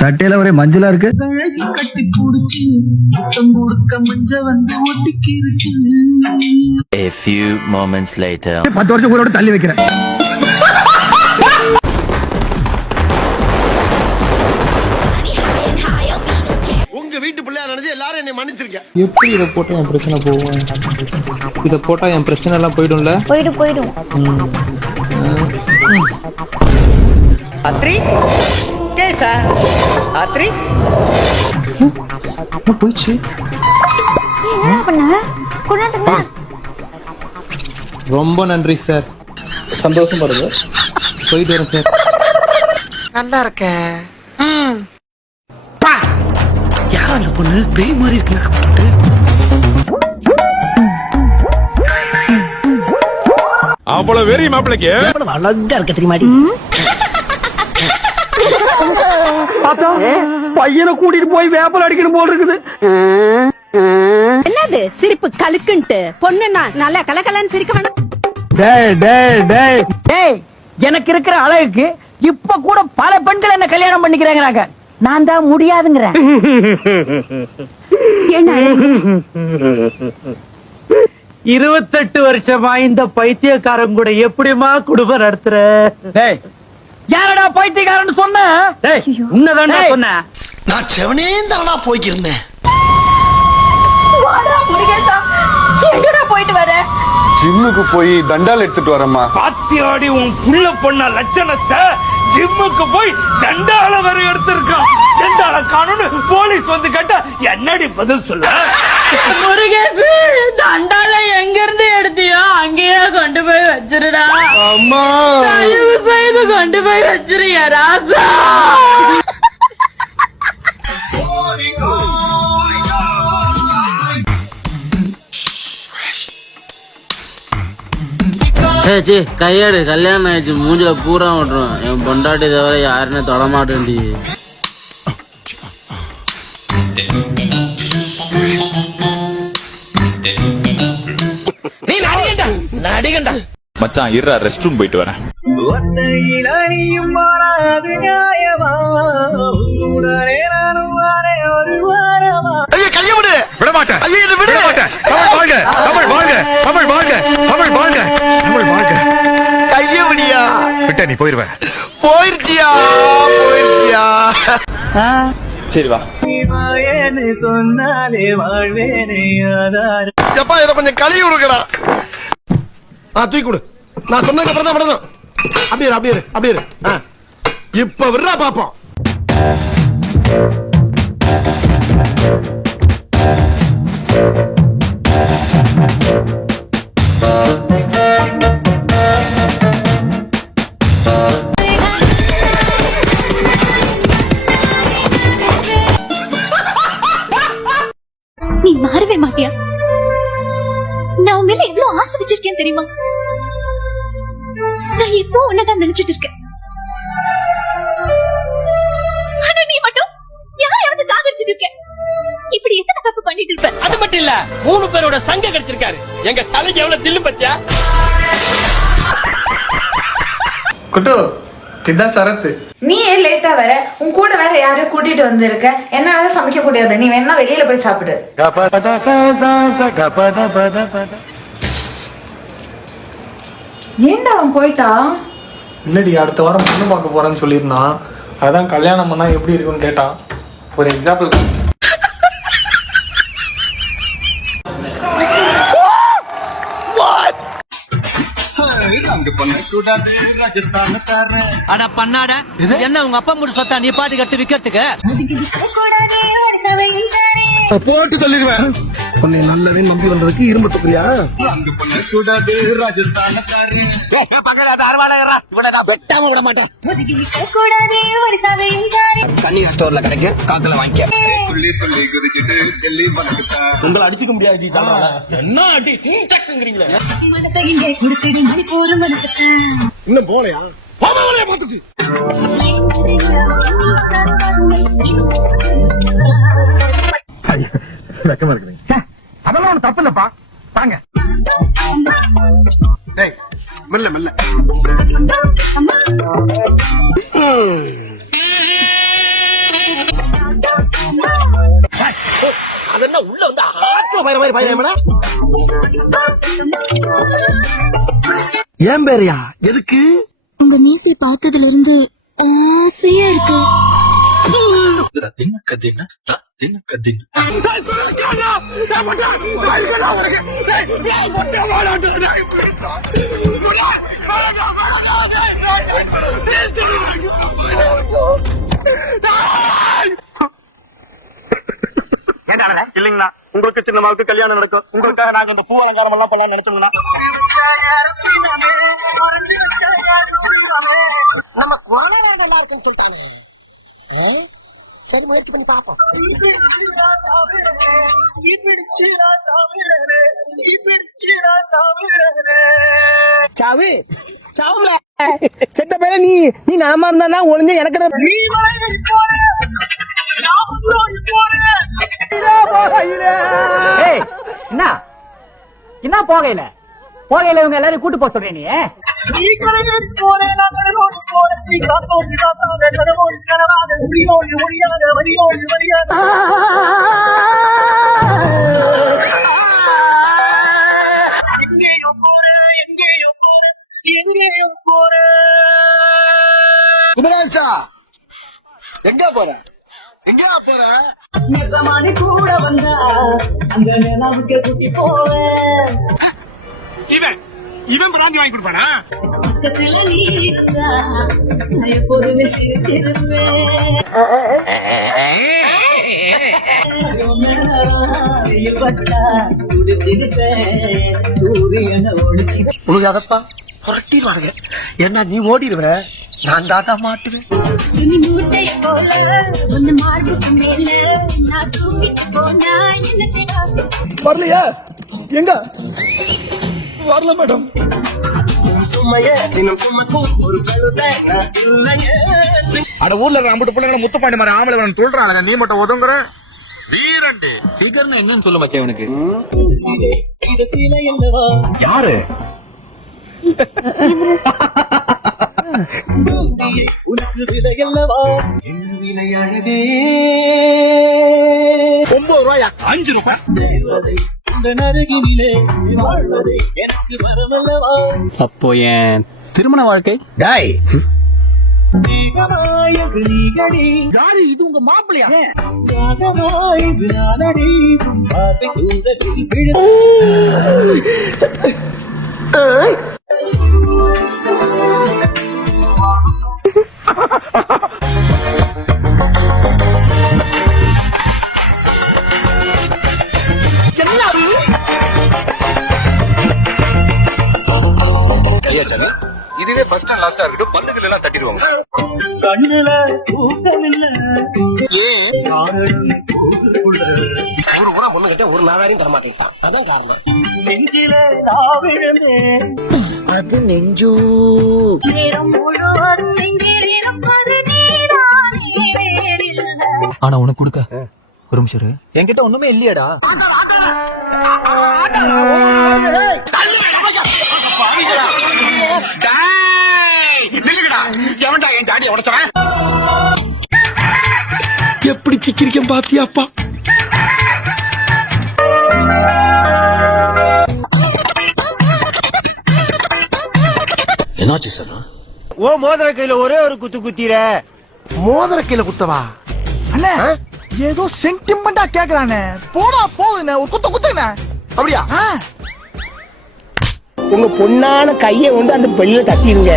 சட்டையில ஒரே மஞ்சளா இருக்கு. கட்டி புடிச்சு கொடுக்க மஞ்ச வந்து ஒட்டிக்கு இருக்கு. A few moments later. 10 வருஷம் கூட தள்ளி வைக்கிறேன். உங்க வீட்டு பிள்ளையா நினைச்சு எல்லாரும் என்னை மன்னிச்சிருக்க. எப்படி இதை போட்டா என் பிரச்சனை போகும்? இதை போட்டா என் பிரச்சனை எல்லாம் போயிடும்ல? போயிடும். அத்ரி கேசா அத்ரி போயிடுச்சு. என்ன பண்ண? கொண்டாந்து ரொம்ப நன்றி சார். சந்தோஷம் பாருங்க. போயிட்டு வரேன் சார். நல்லா இருக்க. யார் அந்த பொண்ணு? பேய் மாதிரி இருக்கு மேக்கப் போட்டு. அவ்வளவு வெறி மாப்பிளைக்கு அழகா இருக்க தெரியுமாடி? பையனை கூட்டிட்டு போய் வேப்பல் அடிக்கணும் போல் இருக்குது. என்னது சிரிப்பு கலுக்குன்ட்டு? பொண்ணுன்னா நல்லா கலகலன்னு சிரிக்க வேணாம். டேய், எனக்கு இருக்கிற அழகுக்கு இப்ப கூட பல பெண்கள் என்ன கல்யாணம் பண்ணிக்கிறாங்க. நான் தான் முடியாதுங்கிறேன். என்ன 28 வருஷமா இந்த பைத்தியக்காரன் கூட எப்படிமா குடும்பம் நடத்துற? யாரடா பைத்தியக்காரன் சொன்ன? உன்னதான்டா சொன்ன. நான் செவனே தானா போய்க்கிருந்தேன். எங்கடா போயிட்டு வர? ஜிம்முக்கு போய் தண்டால் எடுத்துட்டு வரேம்மா. பாத்தியாடி உன் புள்ள பொண்ண லட்சணத்தை ஜிம்முக்கு போய் தண்டால வரை எடுத்திருக்கான். தண்டால காணும்னு போலீஸ் வந்து கேட்டா என்னடி பதில் சொல்ல? முருகேசு, தண்டால எங்க இருந்து எடுத்தியோ அங்கேயே கொண்டு போய் வச்சிருடா. அம்மா தயவு செய்து கொண்டு போய் வச்சிருயா ராசா. கையாடு கல்யாணம் ஆயிடுச்சு. மூஞ்சில பூரா விட்டுரும். என் பொண்டாட்டி தவிர யாருன்னு தொடமாட்டேன்டி. நடிகண்டா மச்சான் இருடா, ரெஸ்ட் ரூம் போயிட்டு வரேன். கைய விடு. விட மாட்டேன். விட மாட்டேன். தமிழ் வாழ்க, தமிழ் வாழ்க, தமிழ் வாழ்க, தமிழ் வாழ்க, தமிழ் வாழ்க. கைய விடியா. விட்ட நீ போயிருவ. போயிருச்சியா. சரி வா. சொன்னாலே வாழ்வேனே ஆதார. எப்பா இத கொஞ்சம் கழுவி விடுங்கடா. தூக்கி கொடு. நான் சொன்னதுக்கு அப்புறம் தான் விடணும். அப்படியே இரு. இப்ப விடுறா பாப்போம். நீ மாறவே மாட்டியா? நான் உன் மேல எவ்வளவு ஆசை வச்சிருக்கேன் தெரியுமா? நான் எப்போ உன்னதான் நினைச்சிட்டு இருக்கேன். ஆனா நீ மட்டும் யாரையாவது சாகடிச்சிட்டு இருக்க. இப்படி எத்தனை தப்பு பண்ணிட்டு இருப்ப? அது மட்டும் இல்ல, 3 பேரோட சங்க கிடைச்சிருக்காரு. எங்க தலைக்கு எவ்வளவு தில்லு பத்தியா? குட்டு, இதான் சரத்து. நீ ஏன் லேட்டா வர? உன் கூட வேற யாரையும் கூட்டிட்டு வந்திருக்க. என்னால சமைக்க கூடாது. நீ வேணா வெளியில போய் சாப்பிடு. ஏன்டா அவன் போயிட்டா? இல்லடி, அடுத்த வாரம் பொண்ணு பார்க்க போறேன்னு சொல்லியிருந்தான். அதான் கல்யாணம் பண்ணா எப்படி இருக்குன்னு கேட்டான். ஒரு எக்ஸாம்பிள். அட பண்ணாட, என்ன உங்க அப்பா முடி சொத்தா நீ பாட்டுக்கு எடுத்து விக்கிறதுக்கு? போட்டு தள்ளிடுவேன். உன்னை நல்லவே நம்பி வந்ததுக்கு இரும்பு தொப்பியா? வெட்டாம விட மாட்டேன். கன்னிகா ஸ்டோர்ல கிடைக்கும். காக்கல வாங்கிக்க. உங்களை அடிச்சுக்க முடியாது. என்ன அடி சீச்சக்குங்கிறீங்களே. இன்னும் போலையா? பார்த்துட்டு வெக்கமா இருக்குதுங்க. அதெல்லாம் ஒண்ணு தப்பு இல்லப்பா. தாங்க. மெல்ல மெல்ல. ஏன் பேரையா எதுக்கு உங்க மீசை பார்த்ததுல இருந்து ஆசையா இருக்கு. இல்லீங்களா உங்களுக்கு சின்னமாவுக்கு கல்யாணம் நடக்கும் உங்களுக்காக நாங்க இந்த பூ அலங்காரம் எல்லாம் பண்ணலாம் நினைச்சோம்னா நம்ம குழந்தை நல்லா இருக்குன்னு சொல்லிட்டானே சரி முயற்சி பண்ணி பாப்போம். சாவு சாவுல செத்த பேர நீ நலமா இருந்தா ஒழுங்க எனக்கு என்ன போகையில இவங்க எல்லாரும் கூட்டு போக சொல்றேன் நீ குமராஜா எங்க போற நெசமானி கூட வந்தா அந்த நிலவுக்கு குட்டி போவேன். இவன் பிராந்தி வாங்கி கொடுப்பானா பக்கத்துல நீ இருந்தா நான் எப்போதுமே சிரிச்சிருப்பேன். உனக்கு அதப்பா புரட்டிடுவானுங்க ஏன்னா நீ ஓடிடுவ நான் தாட்டா மாட்டுவேன். துணி மூட்டைய போல ஒன்னு மார்புக்கு மேல நான் தூக்கிட்டு போனா என்ன செய்வா? வரலையா எங்க வரல மேடம். சும்மைய தினம் சுமக்கும் ஒரு கழுதை இல்லைங்க. அட ஊர்ல இருக்க அம்பட்டு பிள்ளைங்க முத்துப்பாண்டி மாதிரி ஆம்பளை வேணும் சொல்றாங்க நீ மட்டும் ஒதுங்குற வீரண்டு சீக்கிரம் என்னன்னு சொல்ல மச்சான் எனக்கு. யாரு உனக்கு விலையல்லவா என்ன விலை அழகே 9 ரூபாயா 5 ரூபாய் இந்த நரகினிலே வாழ்வதே எனக்கு வரவல்லவா. அப்போ என் திருமண வாழ்க்கை டாய் மேகமாயகு நீகடி யாரு இது உங்க மாப்பிள்ளையா ராகமாயகு நானடி பாதை தூரத்தில் விழு. இதுவே ஃபர்ஸ்ட் அண்ட் லாஸ்டா இருக்கட்டும் பல்லுகள் எல்லாம் தட்டிடுவாங்க. கண்ணுல தூக்கமில்ல ஒரு ஊரா பொண்ணு கிட்ட ஒரு நாதாரையும் தரமாட்டேன் அதான் காரணம். நெஞ்சில தாவிழந்தேன் அது நெஞ்சு நேரம் முழுவதும் நெஞ்சில் இருப்பது நீதானே வேறில்லை. ஆனா உனக்கு கொடுக்க ஒரு நிமிஷம் என்கிட்ட ஒண்ணுமே இல்லையாடா. எப்படி சிக்கிரிக்கம் பாத்தியாப்பா. என்னாச்சு சார்? ஓ மோதிர கையில ஒரே ஒரு குத்து குத்திர. மோதிர கையில குத்தவா அண்ணே? ஏதோ சென்டிமெண்டா கேக்குறானே. போடா போகுண்ணே ஒரு குத்து குத்துங்கண்ணே. அப்படியா? உங்க பொண்ணான கையை கொண்டு அந்த பெல்ல தட்டிருங்க.